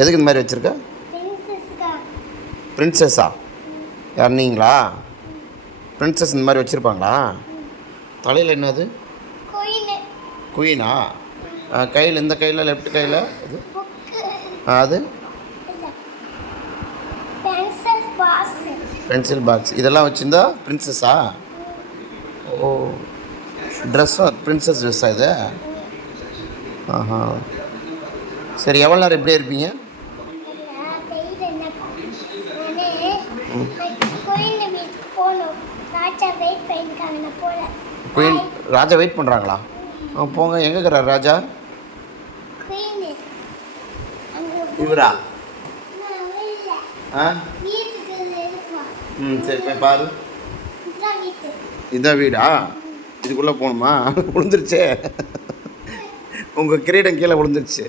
எதுக்கு இந்த மாதிரி வச்சுருக்க? பிரின்சஸ்ஸா? யார் நீங்களா? பிரின்சஸ் இந்த மாதிரி வச்சுருப்பாங்களா? தலையில் என்னது? குயினா? கையில் இந்த கையில் லெஃப்ட் கையில் இது அது பென்சில் பாக்ஸ் இதெல்லாம் வச்சுருந்தா பிரின்சஸ்ஸா? ஓ, ட்ரெஸ்ஸும் பிரின்சஸ் ட்ரெஸ்ஸா இது? ஆஹா, சரி. எவ்வளோ நேரம் இப்படியே இருப்பீங்க? குயின் ராஜா வெயிட் பண்ணுறாங்களா? போங்க. எங்கே இருக்கிறார் ராஜா? இவரா? ஆ, சரி, போய் பாரு. இதான் வீடா? இதுக்குள்ளே போகணுமா? விழுந்துருச்சே, உங்கள் கிரீடம் கீழே விழுந்துருச்சு.